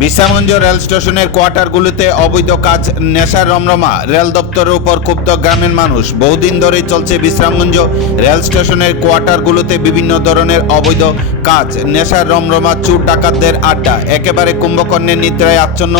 Bishramganj rail স্টেশনের কোয়ার্টারগুলিতে অবৈধ কাজ, নেশার রমরমা, রেল দপ্তরের উপর ক্ষুব্ধ গ্রামের মানুষ। বহুদিন ধরেই চলছে বিশ্রামগঞ্জ রেল স্টেশনের কোয়ার্টারগুলোতে বিভিন্ন ধরনের অবৈধ কাজ, নেশার রমরমা, চুর ডাকাতদের আড্ডা। একেবারে কুম্ভকর্ণের নিদ্রায় আচ্ছন্ন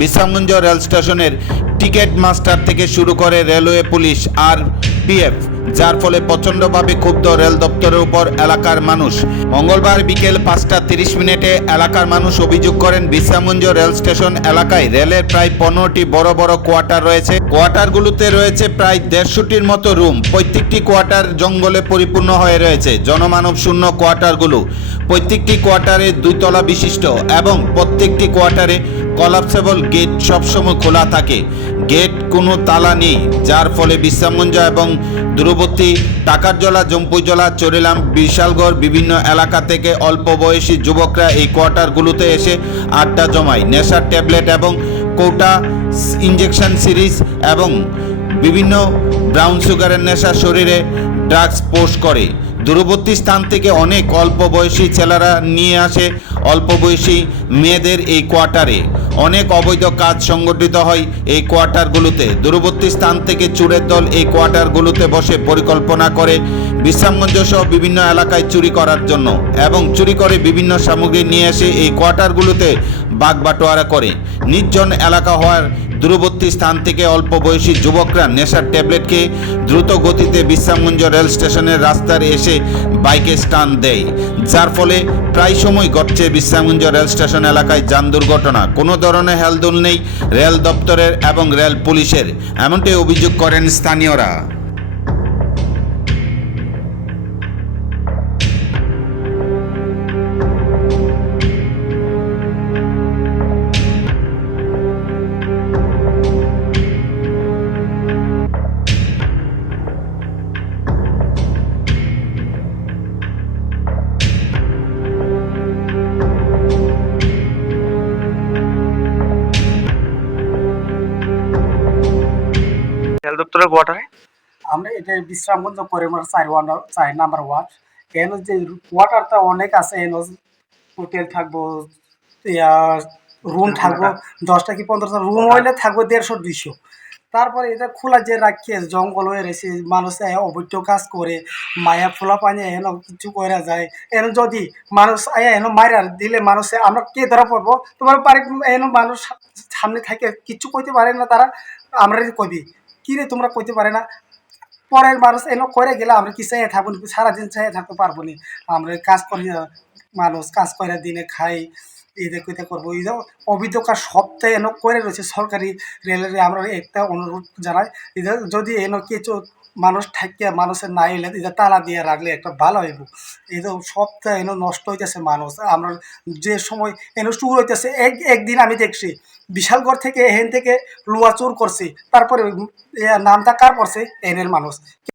বিশ্রামগঞ্জ রেল স্টেশনের টিকিট মাস্টার থেকে শুরু করে রেলওয়ে পুলিশ, আর পিএফ যার ফলে প্রচণ্ডভাবে ক্ষুব্ধ রেল দপ্তরের উপর এলাকার মানুষ। মঙ্গলবার বিকেল পাঁচটা তিরিশ মিনিটে এলাকার মানুষ অভিযোগ করেন বিশ্রামঞ্জ রেল স্টেশন এলাকায় রেলের প্রায় পনেরোটি বড় বড় কোয়ার্টার রয়েছে। কোয়ার্টারগুলোতে রয়েছে প্রায় দেড়শোটির মতো রুম। প্রত্যেকটি কোয়ার্টার জঙ্গলে পরিপূর্ণ হয়ে রয়েছে। জনমানব শূন্য কোয়ার্টারগুলো প্রত্যেকটি কোয়ার্টারে দুইতলা বিশিষ্ট এবং প্রত্যেকটি কোয়ার্টারে কলাপসেবল গেট সবসময় খোলা থাকে। গেট কোনো তালা নেই, যার ফলে বিশ্রামগঞ্জ এবং দূরবর্তী টাকারজলা, জম্পুজলা, চরিলাম, বিশালগড় বিভিন্ন এলাকা থেকে অল্প বয়সী যুবকরা এই কোয়ার্টারগুলোতে এসে আড্ডা জমায়। নেশার ট্যাবলেট এবং কোটা ইঞ্জেকশন সিরিজ এবং বিভিন্ন ব্রাউন সুগারের নেশা শরীরে ড্রাগস পোস্ট করে। দূরবর্তী স্থান থেকে অনেক অল্প বয়সী ছেলেরা নিয়ে আসে অল্প বয়সী মেয়েদের এই কোয়ার্টারে। অনেক অবৈধ কাজ সংগঠিত হয় এই কোয়ার্টারগুলোতে। দূরবর্তী স্থান থেকে চুরের দল এই কোয়ার্টারগুলোতে বসে পরিকল্পনা করে বিশ্রামগঞ্জ সহ বিভিন্ন এলাকায় চুরি করার জন্য এবং চুরি করে বিভিন্ন সামগ্রী নিয়ে এসে এই কোয়ার্টারগুলোতে বাগবাটোয়ারা করে। নির্জন এলাকা হওয়ার দূরবর্তী স্থান থেকে অল্প বয়সী যুবকরা নেশার ট্যাবলেট খেয়ে দ্রুত গতিতে বিশ্রামগঞ্জ রেল স্টেশনের রাস্তার এসে বাইকে স্টান দেয়। যার ফলে প্রায় সময় ঘটছে বিশ্রামগঞ্জ রেল স্টেশন এলাকায় যান দুর্ঘটনা। কোনো ধরনের হেলদোল নেই রেল দপ্তরের এবং রেল পুলিশের এমনটি অভিযোগ করেন স্থানীয়রা। রেল দপ্তরের কোয়ার্টারে আমরা এটা বিশ্রামগঞ্জ করিমার চার ওয়ান চার নাম্বার ওয়ার্ড এন যে কোয়ার্টারটা অনেক আছে এন হোটেল থাকব রুম থাকব, দশটা কি পনেরোটা রুম হইলে থাকব দেড়শো, দুইশো। তারপরে এটা খোলা যে রাখি জঙ্গল হয়ে রয়েছে, মানুষ অবৈধ কাজ করে, মায়া ফোলা পানি এন কিছু করা যায়। এন যদি মানুষ এন মারা দিলে মানুষে আমরা কে ধরা পড়ব? তোমার বাড়ি এন মানুষ সামনে থাকে কিচ্ছু কইতে পারে না তারা, আমরা কবি কি রে তোমরা কইতে পারে না? পরের মানুষ এলো করে গেলে, আমরা কি চাই থাকব সারাদিন চাই থাকতে পারব না। আমরা কাজ করি, মানুষ কাজ করে দিনে খাই এদের কইতে করব। এই কাজ সপ্তাহে এনে করে রয়েছে সরকারি রেলের। আমরা একটা অনুরোধ জানাই যদি এন কিছু মানুষ থাকিয়া মানুষের না এলে এটা তালা দিয়ে রাখলে একটা ভালো হইব। এই তো সবটা এনে নষ্ট হইতেছে মানুষ। আমরা যে সময় এনে চুর হইতেছে, এক, একদিন আমি দেখছি, বিশালগড় থেকে এহেন থেকে লুয়া চুর করছি, তারপরে নামটা কার পড়ছে? এনের মানুষ।